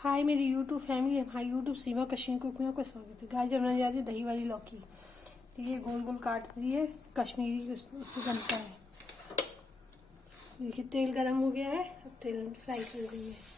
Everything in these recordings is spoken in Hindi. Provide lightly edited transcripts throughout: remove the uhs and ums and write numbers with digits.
हाय मेरी यूट्यूब फैमिली, हमारी यूट्यूब सीमा कश्मीर कुक में आपका स्वागत है। गाइस जब बनाने जा रही है दही वाली लौकी। तो ये गोल गोल काट दिए कश्मीरी उसको बनता है। देखिए तेल गरम हो गया है, अब तेल फ्राई कर रही है।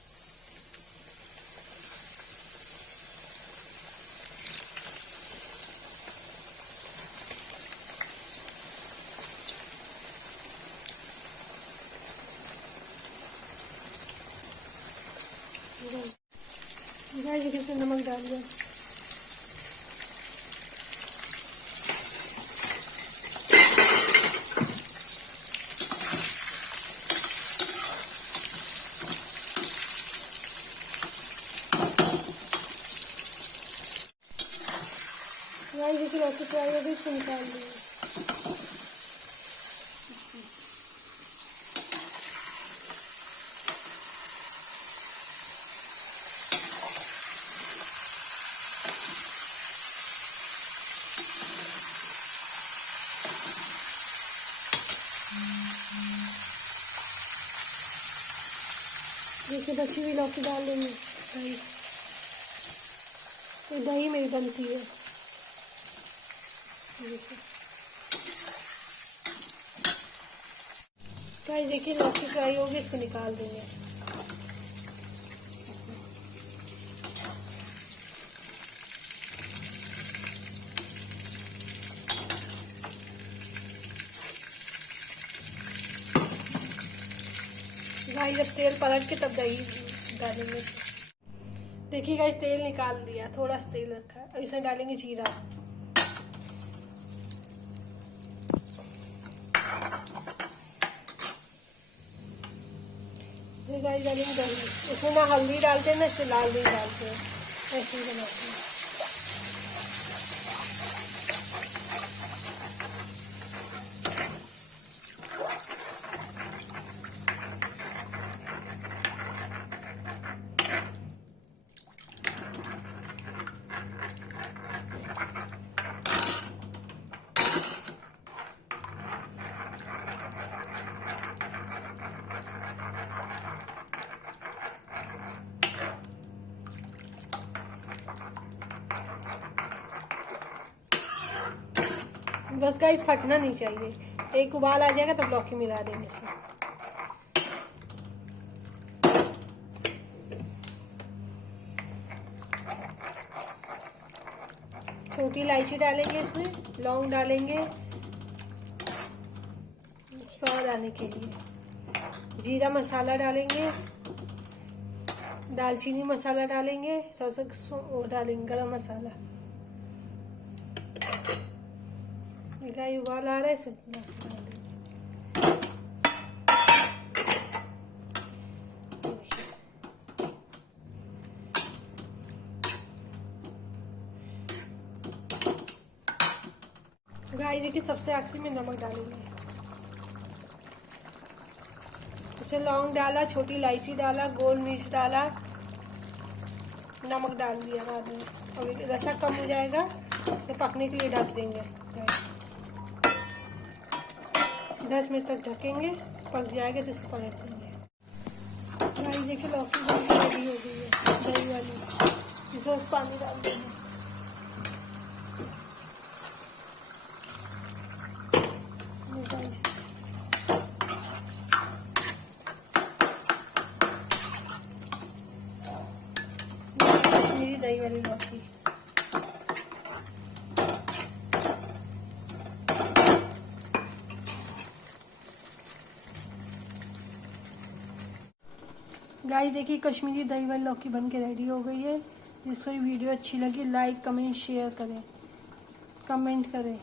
गाइस देखिए इसमें नमक डाल दिया। गाइस देखिए लौकी फ्राई हो गई, इससे निकाल दिया। देखिए बची हुई लौकी डाल देंगे। तो दही मेरी बनती है। गाइस देखिए लौकी फ्राई होगी, इसको निकाल देंगे। गाइस जब तेल पलट के तब दही डालेंगे। देखिए गाइस तेल निकाल दिया, थोड़ा सा तेल रखा है, अब इसमें डालेंगे जीरा। गाइस डालेंगे दही। इसमें ना हल्दी डालते हैं ना इसमें लाल मिर्च डालते हैं, ऐसे ही बनाते हैं। बस गाइस फटना नहीं चाहिए, एक उबाल आ जाएगा तब लौकी मिला देंगे इसमें। छोटी इलायची डालेंगे इसमें, लौंग डालेंगे स्वाद आने के लिए, जीरा मसाला डालेंगे, दालचीनी मसाला डालेंगे, वो डालेंगे गरम मसाला। गाइस उबाल आ रहा है, गाइस देखिए सबसे आखिरी में नमक डालेंगे। इसमें लौंग डाला, छोटी इलायची डाला, गोल मिर्च डाला, नमक डाल दिया बाद में। और रसा कम हो जाएगा तो पकने के लिए ढक देंगे। 10 मिनट तक ढकेंगे, पक जाएगा तो इसको पलट देंगे। गाइस देखिए लौकी रेडी हो गई है दही वाली। इसमें पानी डाल देंगे। कश्मीरी दही वाली लौकी। गाइस देखिए कश्मीरी दही वाली लौकी बन के रेडी हो गई है। जिसको ये वीडियो अच्छी लगी लाइक कमेंट शेयर करें, कमेंट करें।